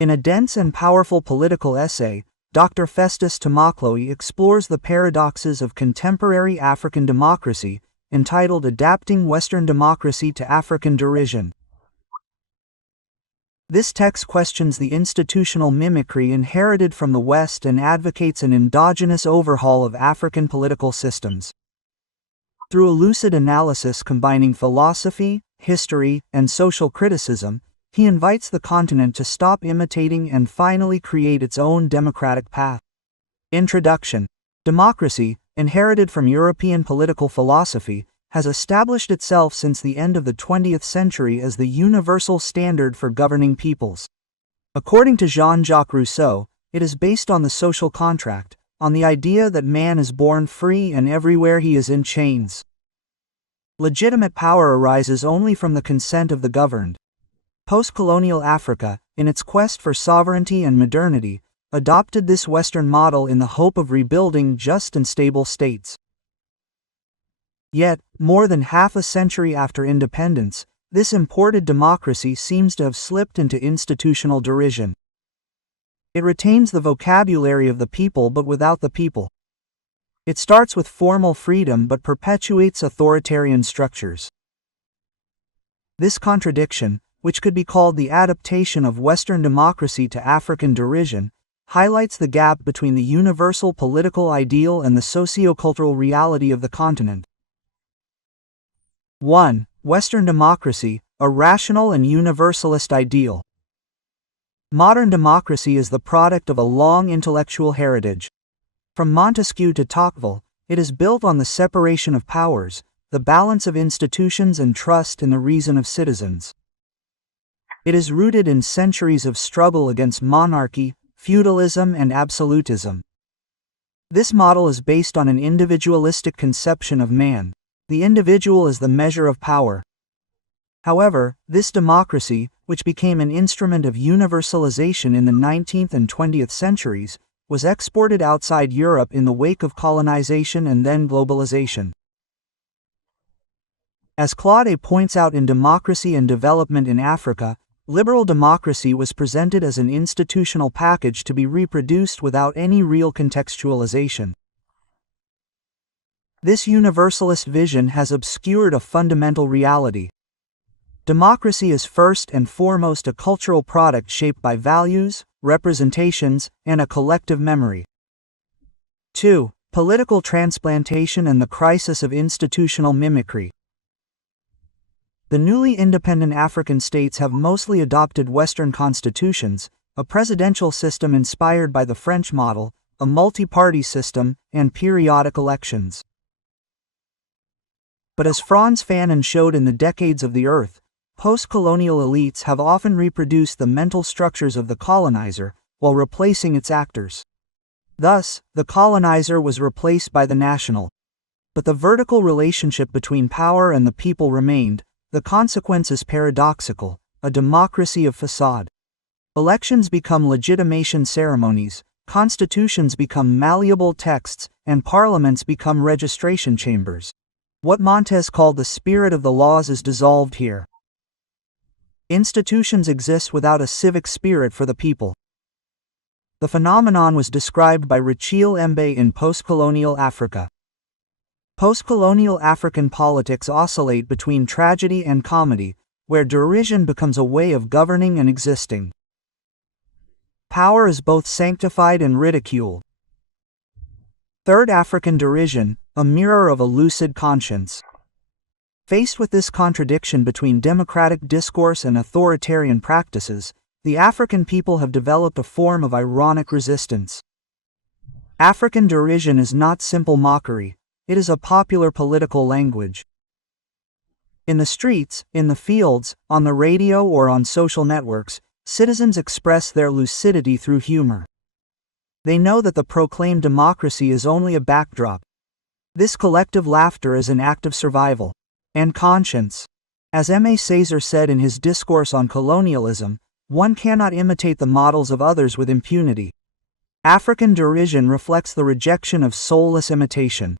In a dense and powerful political essay, Dr. Festus Tamakloe explores the paradoxes of contemporary African democracy, entitled Adapting Western Democracy to African Derision. This text questions the institutional mimicry inherited from the West and advocates an endogenous overhaul of African political systems. Through a lucid analysis combining philosophy, history, and social criticism, he invites the continent to stop imitating and finally create its own democratic path. Introduction. Democracy, inherited from European political philosophy, has established itself since the end of the 20th century as the universal standard for governing peoples. According to Jean-Jacques Rousseau, it is based on the social contract, on the idea that man is born free and everywhere he is in chains. Legitimate power arises only from the consent of the governed. Post-colonial Africa, in its quest for sovereignty and modernity, adopted this Western model in the hope of rebuilding just and stable states. Yet, more than half a century after independence, this imported democracy seems to have slipped into institutional derision. It retains the vocabulary of the people but without the people. It starts with formal freedom but perpetuates authoritarian structures. This contradiction, which could be called the adaptation of Western democracy to African derision, highlights the gap between the universal political ideal and the sociocultural reality of the continent. 1. Western democracy, a rational and universalist ideal. Modern democracy is the product of a long intellectual heritage. From Montesquieu to Tocqueville, it is built on the separation of powers, the balance of institutions and trust in the reason of citizens. It is rooted in centuries of struggle against monarchy, feudalism, and absolutism. This model is based on an individualistic conception of man. The individual is the measure of power. However, this democracy, which became an instrument of universalization in the 19th and 20th centuries, was exported outside Europe in the wake of colonization and then globalization. As Claude points out in Democracy and Development in Africa, liberal democracy was presented as an institutional package to be reproduced without any real contextualization. This universalist vision has obscured a fundamental reality. Democracy is first and foremost a cultural product shaped by values, representations, and a collective memory. 2. Political transplantation and the crisis of institutional mimicry. The newly independent African states have mostly adopted Western constitutions, a presidential system inspired by the French model, a multi-party system, and periodic elections. But as Frantz Fanon showed in The Decades of the Earth, post-colonial elites have often reproduced the mental structures of the colonizer, while replacing its actors. Thus, the colonizer was replaced by the national. But the vertical relationship between power and the people remained. The consequence is paradoxical, a democracy of facade. Elections become legitimation ceremonies, constitutions become malleable texts, and parliaments become registration chambers. What Montez called the spirit of the laws is dissolved here. Institutions exist without a civic spirit for the people. The phenomenon was described by Rachel Embe in Post-Colonial Africa. Post-colonial African politics oscillate between tragedy and comedy, where derision becomes a way of governing and existing. Power is both sanctified and ridiculed. Third, African derision, a mirror of a lucid conscience. Faced with this contradiction between democratic discourse and authoritarian practices, the African people have developed a form of ironic resistance. African derision is not simple mockery, it is a popular political language. In the streets, in the fields, on the radio or on social networks, citizens express their lucidity through humor. They know that the proclaimed democracy is only a backdrop. This collective laughter is an act of survival and conscience. As M.A. Césaire said in his discourse on colonialism, one cannot imitate the models of others with impunity. African derision reflects the rejection of soulless imitation.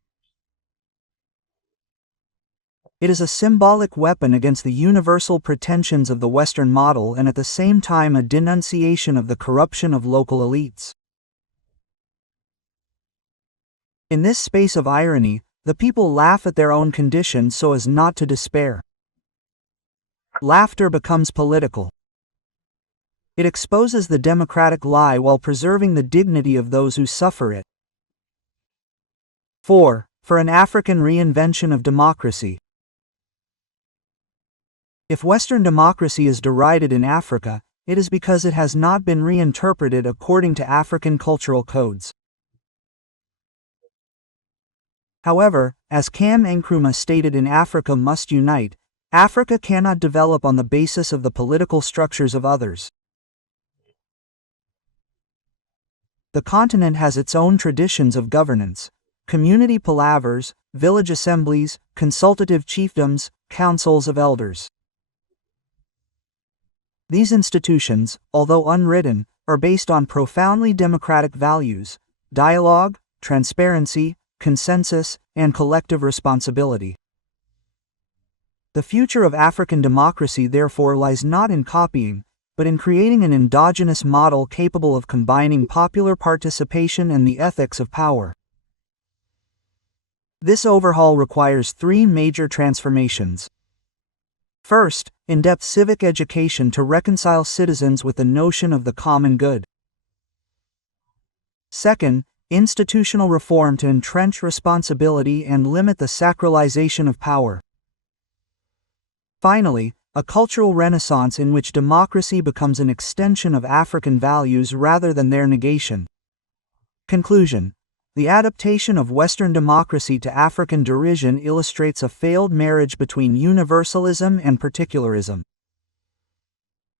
It is a symbolic weapon against the universal pretensions of the Western model and at the same time a denunciation of the corruption of local elites. In this space of irony, the people laugh at their own condition so as not to despair. Laughter becomes political. It exposes the democratic lie while preserving the dignity of those who suffer it. 4. For an African reinvention of democracy. If Western democracy is derided in Africa, it is because it has not been reinterpreted according to African cultural codes. However, as Cam Nkrumah stated in Africa Must Unite, Africa cannot develop on the basis of the political structures of others. The continent has its own traditions of governance: community palavers, village assemblies, consultative chiefdoms, councils of elders. These institutions, although unwritten, are based on profoundly democratic values: dialogue, transparency, consensus, and collective responsibility. The future of African democracy therefore lies not in copying, but in creating an endogenous model capable of combining popular participation and the ethics of power. This overhaul requires 3 major transformations. First, in-depth civic education to reconcile citizens with the notion of the common good. Second, institutional reform to entrench responsibility and limit the sacralization of power. Finally, a cultural renaissance in which democracy becomes an extension of African values rather than their negation. Conclusion: the adaptation of Western democracy to African derision illustrates a failed marriage between universalism and particularism.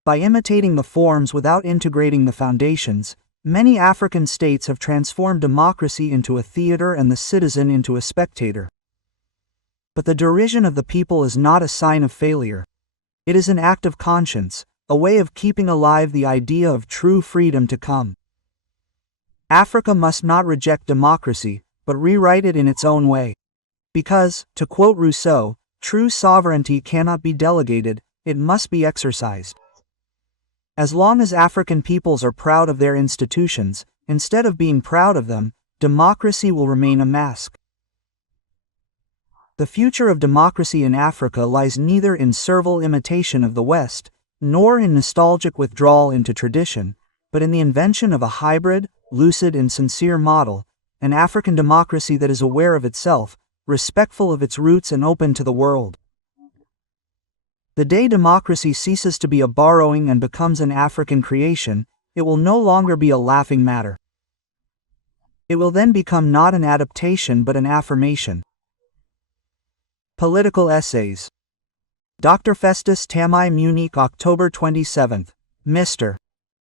By imitating the forms without integrating the foundations, many African states have transformed democracy into a theater and the citizen into a spectator. But the derision of the people is not a sign of failure. It is an act of conscience, a way of keeping alive the idea of true freedom to come. Africa must not reject democracy, but rewrite it in its own way. Because, to quote Rousseau, true sovereignty cannot be delegated, it must be exercised. As long as African peoples are proud of their institutions, instead of being proud of them, democracy will remain a mask. The future of democracy in Africa lies neither in servile imitation of the West, nor in nostalgic withdrawal into tradition, but in the invention of a hybrid, lucid and sincere model, an African democracy that is aware of itself, respectful of its roots and open to the world. The day democracy ceases to be a borrowing and becomes an African creation, it will no longer be a laughing matter. It will then become not an adaptation but an affirmation. Political Essays. Dr. Festus Tamakloe, Munich, October 27. Mr.